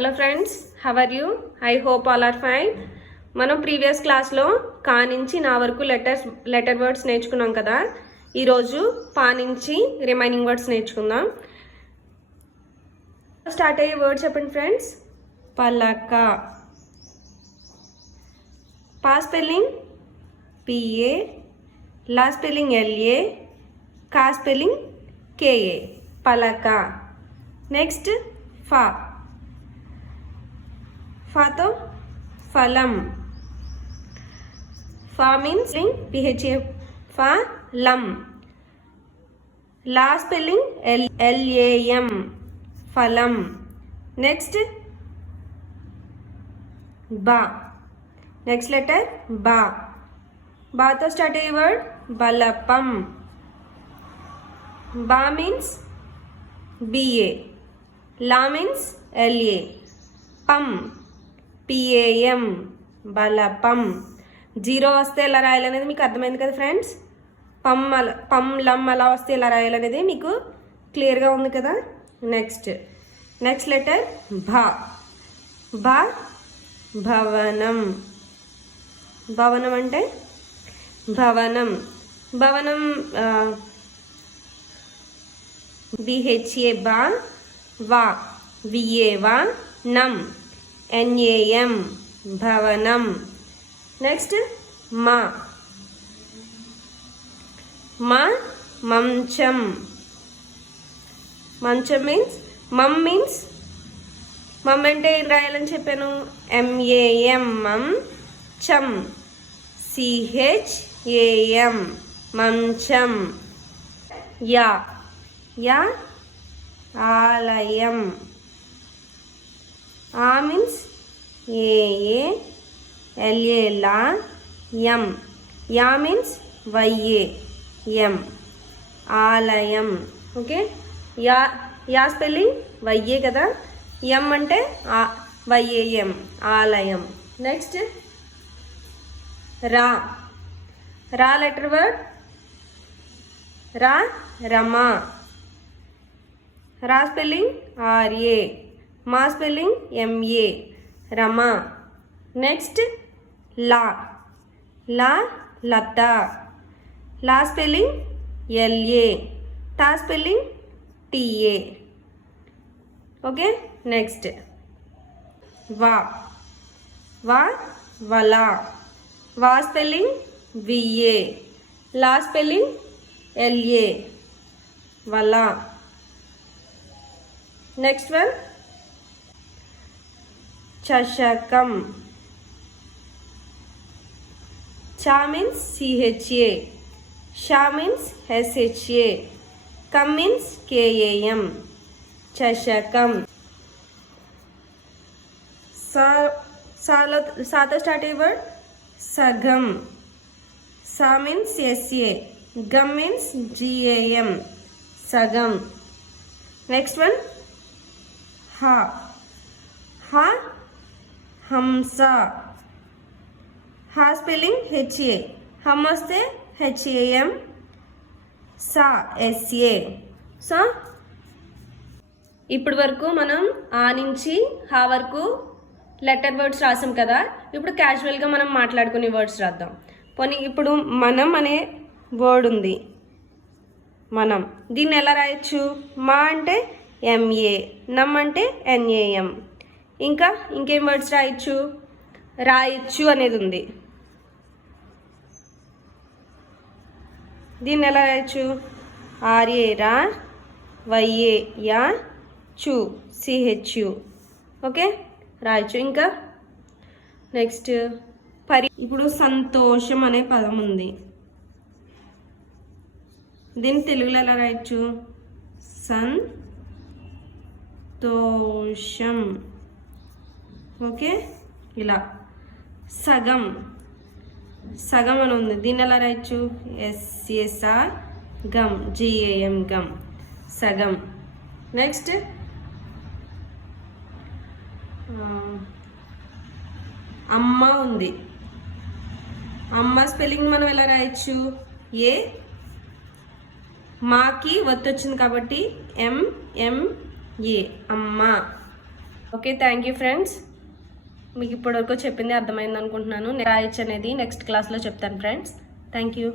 Hello friends, how are you? I hope all are fine. మనం previous క్లాస్లో కా నుంచి నా వరకు లెటర్ వర్డ్స్ నేర్చుకున్నాం కదా. ఈరోజు పా నుంచి రిమైనింగ్ వర్డ్స్ నేర్చుకుందాం. స్టార్ట్ అయ్యే వర్డ్ చెప్పండి ఫ్రెండ్స్. పలక. పా స్పెల్లింగ్ పిఏ, లా స్పెల్లింగ్ ఎల్ఏ, కా స్పెల్లింగ్ కేఏ. పలక. నెక్స్ట్ ఫా. ఫాతో ఫలం. ఫా మీన్స్ పిహెచ్ఏ ఫా లం. లా స్పెల్లింగ్ ఎల్ఏఎం ఫలం. నెక్స్ట్ బా. నెక్స్ట్ లెటర్ బా. బాతో స్టార్ట్ అయ్యే వర్డ్ బలపం. బా మీన్స్ బిఏ, లా మీన్స్ ఎల్ఏ, పం పిఏఎం బలపం. జీరో వస్తే ఎలా రాయాలనేది మీకు అర్థమైంది కదా ఫ్రెండ్స్. పం లం అలా వస్తే ఎలా రాయాలనేది మీకు క్లియర్గా ఉంది కదా. నెక్స్ట్ లెటర్ భా. భా భవనం. భవనం అంటే భవనం. భవనం బిహెచ్ఏ బా, వా విఏ వా, నం ఎన్ఏఎం భవనం. నెక్స్ట్ మా. మా మంచం. మంచం మీన్స్ మమ్ మీన్స్ మమ్ అంటే ఏం రాయాలని చెప్పాను? ఎంఏఎం మమ్. చం సిహెచ్ఏఎం మంచం. యా. యా ఆలయం. ఆ మీన్స్ ఏఏ ఎల్ఏ లా ఎం. యా మీన్స్ వైఏ ఎం ఆలయం. ఓకే. యా స్పెల్లింగ్ వైఏ కదా. ఎం అంటే వైఏఎం ఆలయం. నెక్స్ట్ రా. రా లెటర్ వర్డ్ రా రమా. రా స్పెల్లింగ్ ఆర్ఏ, మా స్పెల్లింగ్ ఎంఏ రమా. నెక్స్ట్ లా. లా లత. లా స్పెల్లింగ్ ఎల్ఏ, తా స్పెల్లింగ్ టీఏ. ఓకే. నెక్స్ట్ వా. వా వలా. వా స్పెల్లింగ్ విఏ, లా స్పెల్లింగ్ ఎల్ఏ వలా. నెక్స్ట్ వన్ చషకం. చా మీన్స్ సిహెచ్ఏ, షా మీన్స్ ఎస్హెచ్ఏ, కమ్ మీన్స్ కేఏఎం చషకం. సాతో స్టార్ట్ అయ్యే వర్డ్ సగం. సా మీన్స్ ఎస్ఏ, గమ్ మీన్స్ జిఏఎం సగం. నెక్స్ట్ వన్ హా. హా హంస. హా స్పెల్లింగ్ హెచ్ఏ, హమ్ వస్తే హెచ్ఏఎం, సా ఎస్ఏ. సో ఇప్పటి వరకు మనం ఆ నుంచి హా వరకు లెటర్ వర్డ్స్ రాసాం కదా. ఇప్పుడు క్యాజువల్గా మనం మాట్లాడుకునే వర్డ్స్ రాద్దాం. పోనీ ఇప్పుడు మనం అనే వర్డ్ ఉంది. మనం దీన్ని ఎలా రాయొచ్చు? మా అంటే ఎంఏ, నమ్ అంటే ఎన్ఏఎం. ఇంకా ఇంకేం వర్డ్స్ రాయొచ్చు అనేది ఉంది. దీన్ని ఎలా రాయొచ్చు? ఆర్ఏ రా, వైఏ యా, చు సిహెచ్యు. ఓకే రాయొచ్చు. ఇంకా నెక్స్ట్ ఇప్పుడు సంతోషం అనే పదం ఉంది. దీన్ని తెలుగులో ఎలా రాయొచ్చు? సంతోషం. ఓకే. ఇలా సగం. సగం అని ఉంది. దీన్ని ఎలా రాయొచ్చు? ఎస్ఎస్ఆర్ గమ్ జిఏఎం గమ్ సగం. నెక్స్ట్ అమ్మ ఉంది. అమ్మ స్పెల్లింగ్ మనం ఎలా రాయొచ్చు? ఏ మాకి ఒత్తు వచ్చింది కాబట్టి ఎంఎంఏ అమ్మ. Okay, thank you friends. మీకు ఇప్పటివరకు చెప్పింది అర్థమైంది అనుకుంటున్నాను. రాయొచ్చు అనేది నెక్స్ట్ క్లాస్లో చెప్తాను ఫ్రెండ్స్. Thank you.